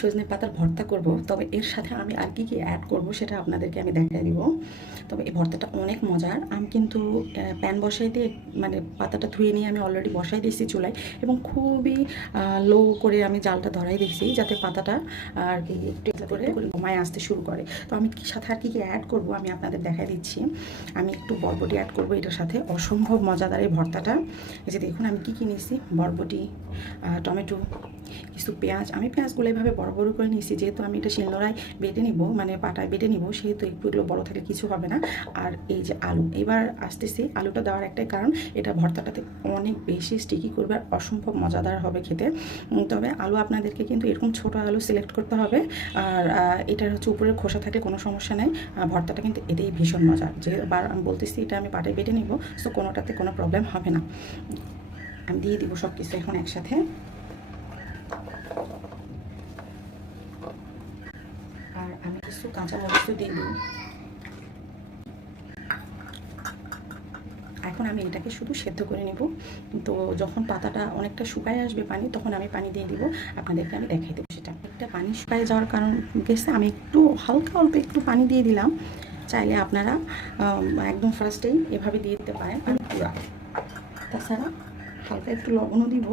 সজনে পাতার ভর্তা করব, তবে এর সাথে আমি আর কি অ্যাড করব সেটা আপনাদেরকে আমি দেখাই দিব। তবে এই ভর্তাটা অনেক মজার। আমি কিন্তু প্যান বসাই দিয়ে মানে পাতাটা ধুয়ে নিয়ে আমি অলরেডি বসাই দিয়েছি চুলায়, এবং খুবই লো করে আমি জালটা ধরাই দিয়েছি যাতে পাতাটা আর কি একটু করে কমায় আসতে শুরু করে। তো আমি সাথে আর কি অ্যাড করব আমি আপনাদের দেখাই দিচ্ছি। আমি একটু বরবটি অ্যাড করব এটার সাথে। অসম্ভব মজাদার এই ভর্তাটা। এই যে দেখুন আমি কী নিয়েছি, বরবটি, টমেটো, কিছু পেঁয়াজ। আমি পেঁয়াজগুলো এভাবে বড় বড় করে নিয়েছি, যেহেতু আমি এটা শিলনোড়ায় বেটে নিব, মানে পাটায় বেটে নিব, সেহেতু একটুগুলো বড় থাকলে কিছু হবে না। আর এই যে আলু, এবার আসতেছি। আলুটা দেওয়ার একটাই কারণ, এটা ভর্তাটাতে অনেক বেশি স্টিকি করবে আর অসম্ভব মজাদার হবে খেতে। তবে আলু আপনাদেরকে কিন্তু এরকম ছোটো আলু সিলেক্ট করতে হবে। আর এটার হচ্ছে উপরের খোসা থাকলে কোনো সমস্যা নেই। ভর্তাটা কিন্তু এটাই ভীষণ মজার। যেবার আমি বলতেছি এটা আমি পাটায় বেটে নিব, সো কোনোটাতে কোনো প্রবলেম হবে না। আমি দিয়ে দিব সব কিছু এখন একসাথে। আর আমি কিছু কাঁচা মরিচও দিয়ে দিই। এখন আমি এটাকে শুধু সেদ্ধ করে নেব। তো যখন পাতাটা অনেকটা শুকায় আসবে পানি, তখন আমি পানি দিয়ে দিব। আপনাদেরকে আমি দেখাই দেবো সেটা। একটা পানি শুকায় যাওয়ার কারণ গেছে, আমি একটু হালকা অল্প একটু পানি দিয়ে দিলাম। চাইলে আপনারা একদম ফার্স্টেই এভাবে দিয়ে দিতে পারেন। আমি পুরা, তাছাড়া হালকা একটু লবণও দিব।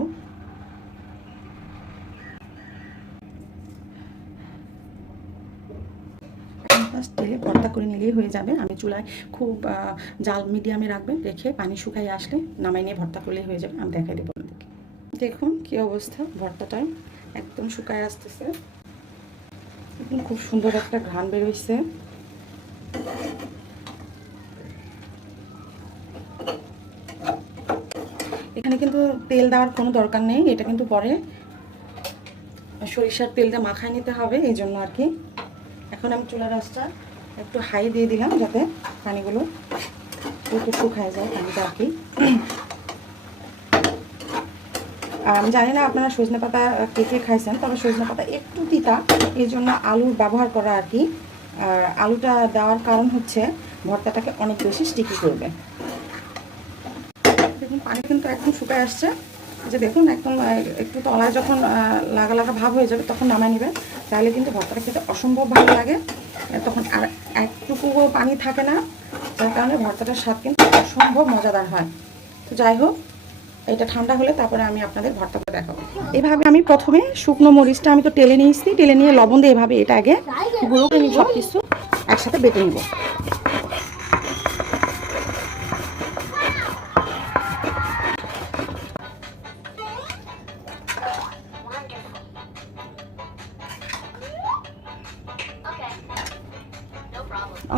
তেলে ভর্তা করে নিলেই হয়ে যাবে। আমি চুলায় খুব জাল মিডিয়ামে রাখবেন, রেখে পানি শুকাই আসলে নামাই নিয়ে ভর্তা করলেই হয়ে যাবে। আমি দেখাই দেবো আপনাদেরকে। দেখুন কী অবস্থা, ভর্তাটাই একদম শুকায় আসতেছে। খুব সুন্দর একটা ঘ্রাণ বেরোইছে। এখানে কিন্তু তেল দেওয়ার কোনো দরকার নেই, এটা কিন্তু পরে সরিষার তেলটা মাখায় নিতে হবে, এই জন্য আর কি। এখন আমি চুলার আঁচটা একটু হাই দিয়ে দিলাম যাতে পানিগুলো একটু শুকায় যায় পানিটা আর কি। আমি জানি না আপনারা সজনে পাতা কেটে খাইছেন, তবে সজনে পাতা একটু তিতা, এই জন্য আলু ব্যবহার করা আর কি। আর আলুটা দেওয়ার কারণ হচ্ছে ভর্তাটাকে অনেক বেশি স্টিকি করবে। দেখুন পানি কিন্তু একদম শুকায় আসছে। যে দেখুন একদম একটু তলায় যখন লাগা লাগা ভাব হয়ে যাবে তখন নামায় নেবেন, তাহলে কিন্তু ভর্তাটা খেতে অসম্ভব ভালো লাগে। তখন আর একটুকু পানি থাকে না, যার কারণে ভর্তাটার স্বাদ কিন্তু অসম্ভব মজাদার হয়। তো যাই হোক, এটা ঠান্ডা হলে তারপরে আমি আপনাদের ভর্তাটা দেখাবো। এভাবে আমি প্রথমে শুকনো মরিচটা আমি তো টেলে নিয়েছি, টেলে নিয়ে লবণ দিয়ে এভাবে এটা আগে গুঁড়ো করে নিব, সব কিছু একসাথে বেটে নিব।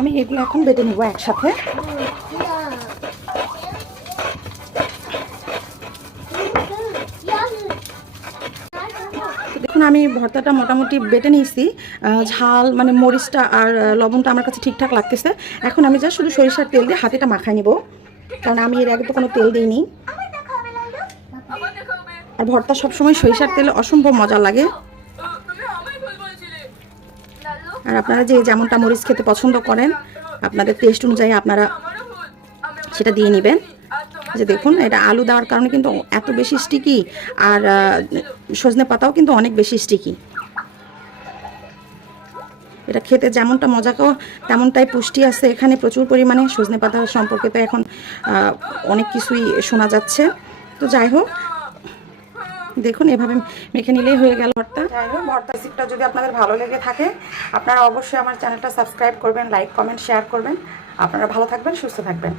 আমি এগুলো এখন বেটে নিব একসাথে। দেখুন আমি ভর্তাটা মোটামুটি বেটে নিয়েছি। ঝাল মানে মরিচটা আর লবণটা আমার কাছে ঠিকঠাক লাগতেছে। এখন আমি যা শুধু সরিষার তেল দিয়ে হাতেটা মাখায় নিব, কারণ আমি এর আগে তো কোনো তেল দিইনি। আর ভর্তা সবসময় সরিষার তেলে অসম্ভব মজা লাগে। আর আপনারা যে যেমনটা মরিচ খেতে পছন্দ করেন, আপনাদের টেস্ট অনুযায়ী আপনারা সেটা দিয়ে নেবেন। যে দেখুন এটা আলু দেওয়ার কারণে কিন্তু এত বেশি স্টিকি, আর সজনে পাতাও কিন্তু অনেক বেশি স্টিকি। এটা খেতে যেমনটা মজা খাওয়া তেমনটাই পুষ্টি আছে এখানে প্রচুর পরিমাণে। সজনে পাতা সম্পর্কে তো এখন অনেক কিছুই শোনা যাচ্ছে। তো যাই হোক, দেখুন এভাবে মেখে নিলেই হয়ে গেল ভর্তা। যাই হোক, ভর্তা রেসিপিটা যদি আপনাদের ভালো লেগে থাকে, আপনারা অবশ্যই আমার চ্যানেলটা সাবস্ক্রাইব করবেন, লাইক কমেন্ট শেয়ার করবেন। আপনারা ভালো থাকবেন, সুস্থ থাকবেন।